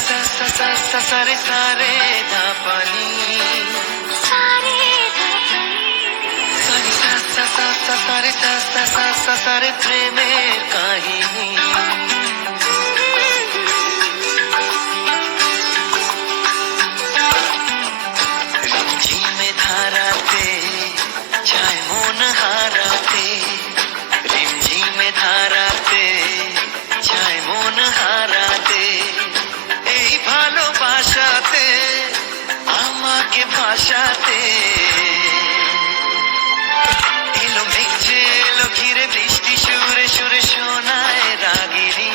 सा सा सा सा सा रे सा रे धा पा नी सा रे सा सा सा सा सा रे सा सा सा सा सा रे প্রেমের কাহিনী রিমঝিমে ধারাতে যায় মন হারাতে রিমঝিমে ধারাতে যায় মন হারাতে এই ভালোবাসাতে আমাকে ভাসাতে এলো মেঘ যে এলো ঘিরে বৃষ্টি সুরে সুরে শোনায় রাগিনী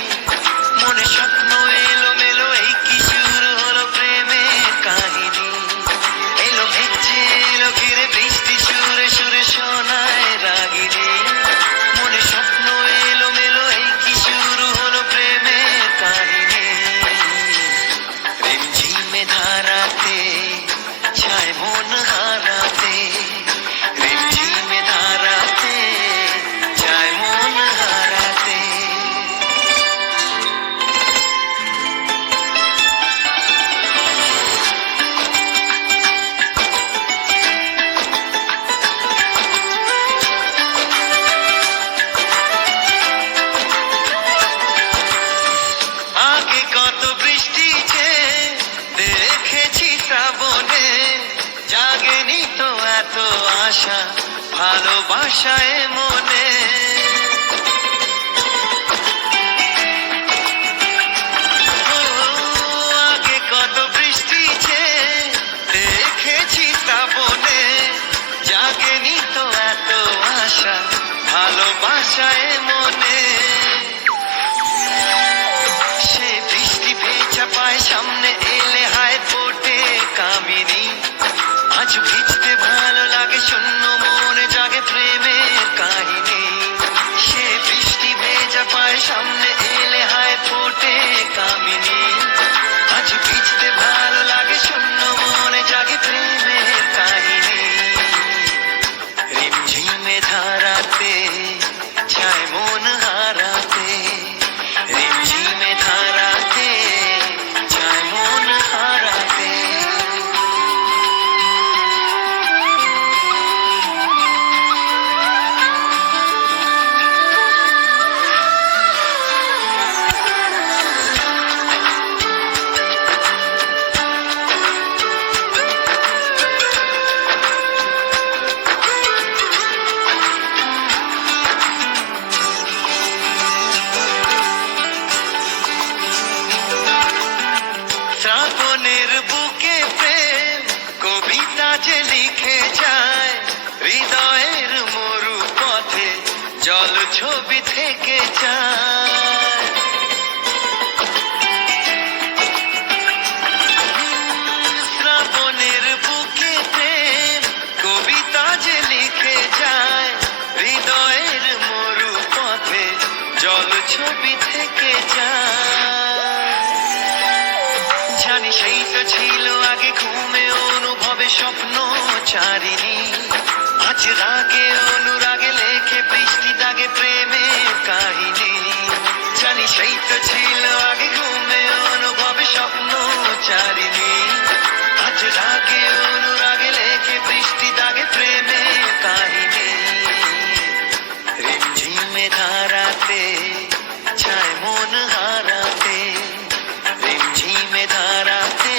মনে স্বপ্ন এলো মেলো এই কি শুরু হলো প্রেমের কাহিনী এলো মেঘ যে এলো ঘিরে বৃষ্টি সুরে সুরে শোনায় রাগিনী মনে স্বপ্ন এলো মেলো এই কি শুরু হলো প্রেমের কাহিনী রিমঝিমে ধারাতে যায় মন হারাতে রিমঝিমে ধারাতে যায় মন হারাতে আগে কত বৃষ্টি যে দেখেছি শ্রাবণে জাগেনি তো এত আশা ভালোবাসায় মনে ও, আগে কত বৃষ্টি যে দেখেছি শ্রাবণে জাগেনি তো এত আশা ভালোবাসায় মনে সে বৃষ্টি ভেজা পায় সামনে এলে হায় ফোটে কামিনী আজ ভিজতে ভালো লাগে শূন্য মনে জাগে প্রেমের কাহিনী সে বৃষ্টি ভেজা পায় সামনে এলে হায় ফোটে কামিনী আজ ভিজতে ভালো লাগে শূন্য মনে জাগে প্রেমের কাহিনী রিমঝিমে ধারাতে যায় মন হারাতে রিমঝিমে ধারাতে যায় মন হারাতে শ্রাবণের বুকে প্রেম কবিতা যে লিখে যায় হৃদয়ের মরু পথে জল ছবি থেকে যায় শ্রাবণের বুকে প্রেম কবিতা যে লিখে যায় হৃদয়ের মরু পথে জল ছবি থেকে যায় জানি সেই তো ছিল আগে ঘুমে অনুভবে স্বপ্ন চারিণী আজ রাগে অনুরাগে লেখে বৃষ্টি দাগে প্রেমের কাহিনী জানি সেই তো ছিল আগে ঘুমে অনুভবে স্বপ্ন চারিণী আজ রাগে অনুরাগে লেখে বৃষ্টি দাগে প্রেমের কাহিনী রিমঝিমে ধারাতে যায় মন হারাতে রিমঝিমে ধারাতে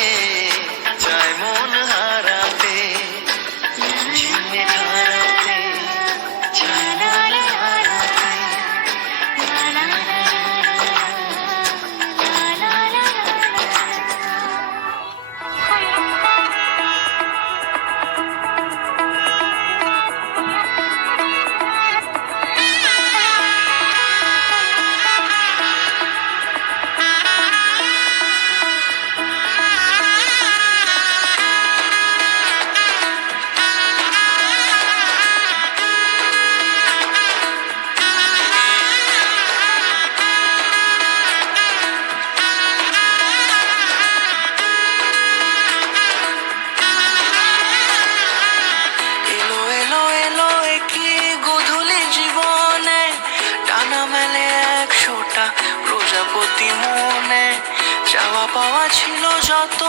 যায় মন হারাতে রিমঝিমে ধারাতে যায় মন হারাতে চাওয়া পাওয়া ছিল যত